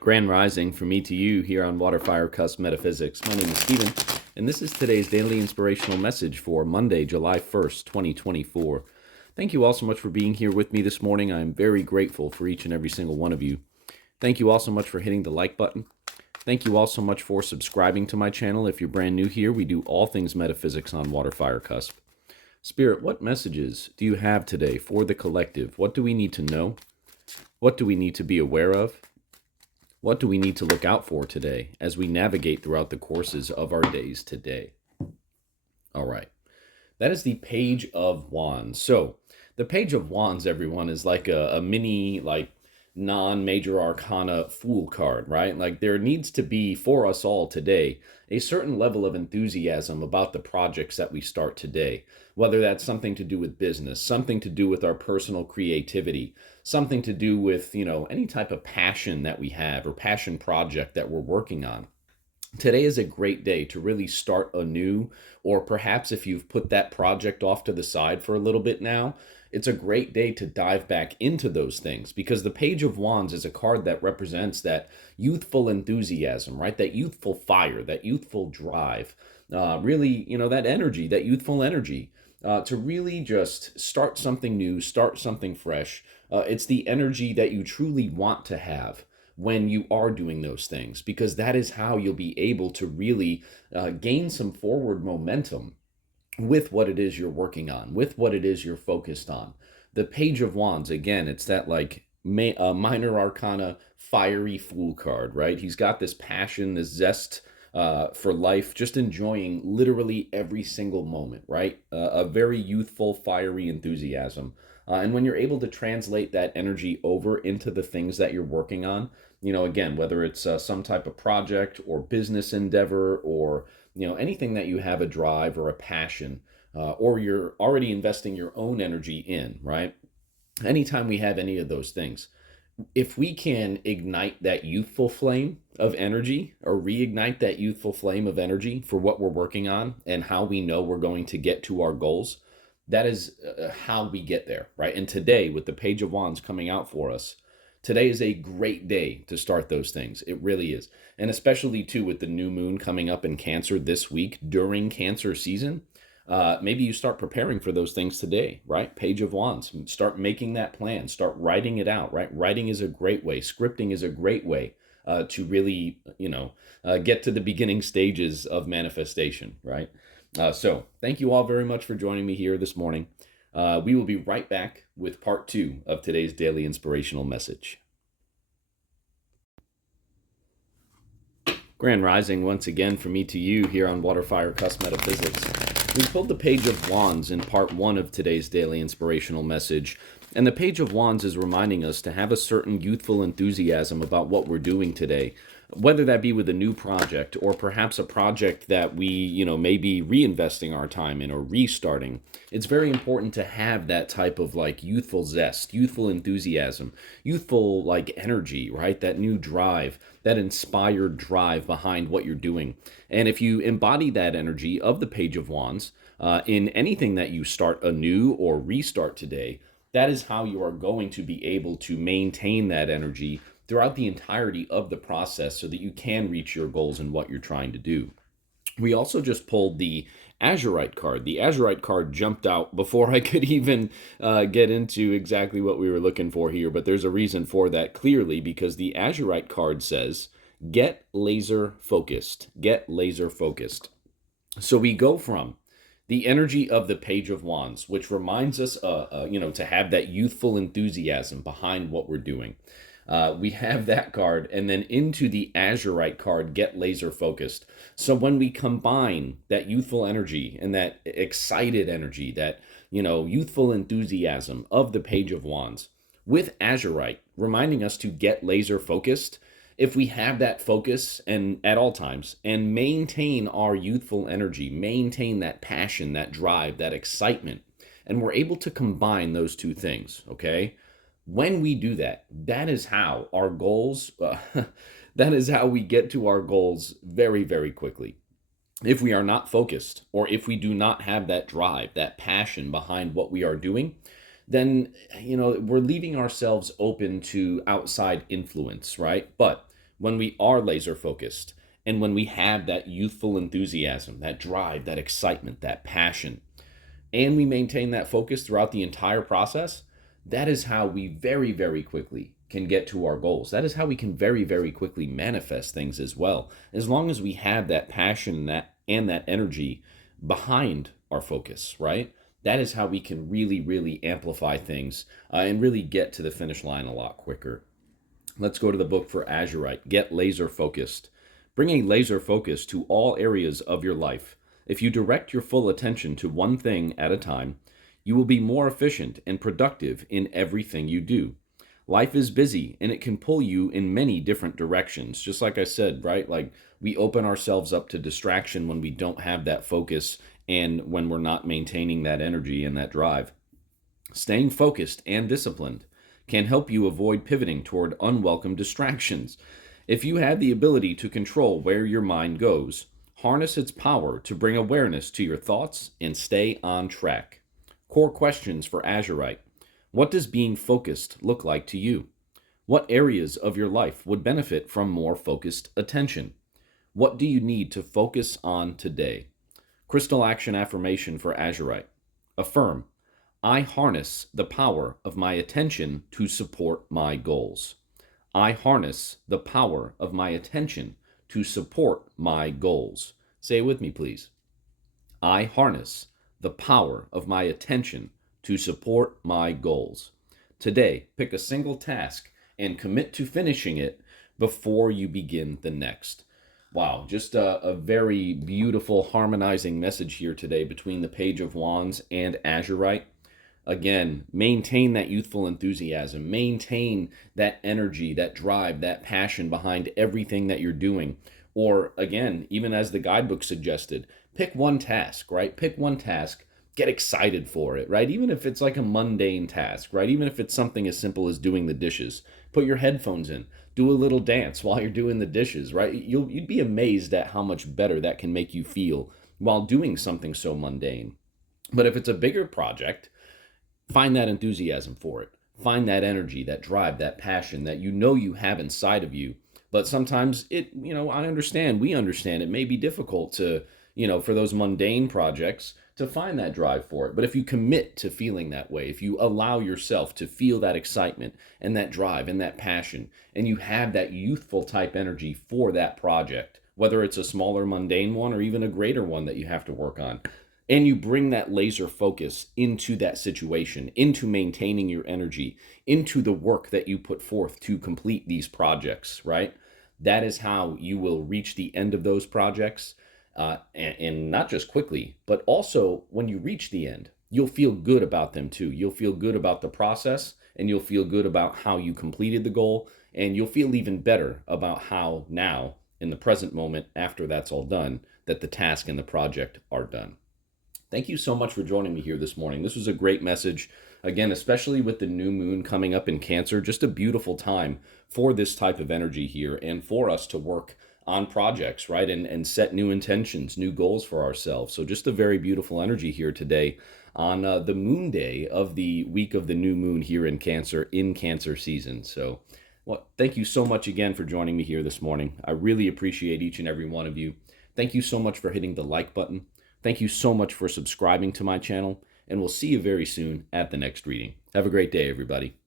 Grand Rising from me to you here on WaterFireCusp Metaphysics. My name is Stephen, and this is today's daily inspirational message for Monday, July 1st, 2024. Thank you all so much for being here with me this morning. I'm very grateful for each and every single one of you. Thank you all so much for hitting the like button. Thank you all so much for subscribing to my channel. If you're brand new here, we do all things metaphysics on WaterFireCusp. Spirit, what messages do you have today for the collective? What do we need to know? What do we need to be aware of? What do we need to look out for today as we navigate throughout the courses of our days today? All right. That is the Page of Wands. So the Page of Wands, everyone, is like a mini, non-major arcana fool card, right? Like there needs to be, for us all today, a certain level of enthusiasm about the projects that we start today, whether that's something to do with business, something to do with our personal creativity, something to do with, any type of passion that we have or passion project that we're working on. Today is a great day to really start anew, or perhaps if you've put that project off to the side for a little bit now, it's a great day to dive back into those things, because the Page of Wands is a card that represents that youthful enthusiasm, right? That youthful fire, that youthful drive, really, that energy, that youthful energy, to really just start something new, start something fresh. It's the energy that you truly want to have when you are doing those things, because that is how you'll be able to really gain some forward momentum with what it is you're working on, with what it is you're focused on. The Page of Wands, again, it's that minor arcana fiery fool card, right? He's got this passion, this zest for life, just enjoying literally every single moment, right? A very youthful, fiery enthusiasm. And when you're able to translate that energy over into the things that you're working on, again, whether it's some type of project or business endeavor or, anything that you have a drive or a passion, or you're already investing your own energy in, right? Anytime we have any of those things, if we can ignite that youthful flame of energy or reignite that youthful flame of energy for what we're working on and how we know we're going to get to our goals, that is how we get there, right? And today, with the Page of Wands coming out for us, today is a great day to start those things. It really is. And especially, too, with the new moon coming up in Cancer this week during Cancer season, maybe you start preparing for those things today, right? Page of Wands. Start making that plan. Start writing it out, right? Writing is a great way. Scripting is a great way to really, get to the beginning stages of manifestation, right? So thank you all very much for joining me here this morning. We will be right back with part 2 of today's daily inspirational message. Grand Rising once again from me to you here on WaterFireCusp Metaphysics. We pulled the Page of Wands in part 1 of today's daily inspirational message, and the Page of Wands is reminding us to have a certain youthful enthusiasm about what we're doing today, whether that be with a new project or perhaps a project that we, may be reinvesting our time in or restarting. It's very important to have that type of youthful zest, youthful enthusiasm, youthful energy, right? That new drive, that inspired drive behind what you're doing. And if you embody that energy of the Page of Wands in anything that you start anew or restart today, that is how you are going to be able to maintain that energy throughout the entirety of the process so that you can reach your goals and what you're trying to do. We also just pulled the Azurite card. The Azurite card jumped out before I could even get into exactly what we were looking for here, but there's a reason for that clearly, because the Azurite card says, get laser focused. Get laser focused. So we go from the energy of the Page of Wands, which reminds us, to have that youthful enthusiasm behind what we're doing. We have that card, and then into the Azurite card, get laser focused. So when we combine that youthful energy and that excited energy, that, youthful enthusiasm of the Page of Wands with Azurite, reminding us to get laser focused, if we have that focus and at all times and maintain our youthful energy, maintain that passion, that drive, that excitement, and we're able to combine those two things, okay? When we do that, that is how our goals, that is how we get to our goals very, very quickly. If we are not focused, or if we do not have that drive, that passion behind what we are doing, then, we're leaving ourselves open to outside influence, right? But when we are laser focused, and when we have that youthful enthusiasm, that drive, that excitement, that passion, and we maintain that focus throughout the entire process, that is how we very, very quickly can get to our goals. That is how we can very, very quickly manifest things as well. As long as we have that passion and that energy behind our focus, right? That is how we can really, really amplify things and really get to the finish line a lot quicker. Let's go to the book for Azurite. Get laser focused. Bring a laser focus to all areas of your life. If you direct your full attention to one thing at a time, you will be more efficient and productive in everything you do. Life is busy and it can pull you in many different directions. Just like I said, right? Like we open ourselves up to distraction when we don't have that focus and when we're not maintaining that energy and that drive. Staying focused and disciplined can help you avoid pivoting toward unwelcome distractions. If you have the ability to control where your mind goes, harness its power to bring awareness to your thoughts and stay on track. Core questions for Azurite. What does being focused look like to you? What areas of your life would benefit from more focused attention? What do you need to focus on today? Crystal action affirmation for Azurite. Affirm, I harness the power of my attention to support my goals. I harness the power of my attention to support my goals. Say it with me, please. I harness the power of my attention to support my goals. Today, pick a single task and commit to finishing it before you begin the next. Wow, just a very beautiful harmonizing message here today between the Page of Wands and Azurite. Again, maintain that youthful enthusiasm, maintain that energy, that drive, that passion behind everything that you're doing. Or again, even as the guidebook suggested, pick one task, right? Pick one task, get excited for it, right? Even if it's like a mundane task, right? Even if it's something as simple as doing the dishes, put your headphones in, do a little dance while you're doing the dishes, right? You'd be amazed at how much better that can make you feel while doing something so mundane. But if it's a bigger project, find that enthusiasm for it. Find that energy, that drive, that passion that you know you have inside of you. But sometimes I understand, we understand it may be difficult to, for those mundane projects to find that drive for it. But if you commit to feeling that way, if you allow yourself to feel that excitement and that drive and that passion, and you have that youthful type energy for that project, whether it's a smaller mundane one or even a greater one that you have to work on, and you bring that laser focus into that situation, into maintaining your energy, into the work that you put forth to complete these projects, right? That is how you will reach the end of those projects, and not just quickly, but also when you reach the end, you'll feel good about them too. You'll feel good about the process, and you'll feel good about how you completed the goal, and you'll feel even better about how now, in the present moment, after that's all done, that the task and the project are done. Thank you so much for joining me here this morning. This was a great message. Again, especially with the new moon coming up in Cancer, just a beautiful time for this type of energy here and for us to work on projects, right? And set new intentions, new goals for ourselves. So just a very beautiful energy here today on the moon day of the week of the new moon here in Cancer season. So thank you so much again for joining me here this morning. I really appreciate each and every one of you. Thank you so much for hitting the like button. Thank you so much for subscribing to my channel, and we'll see you very soon at the next reading. Have a great day, everybody.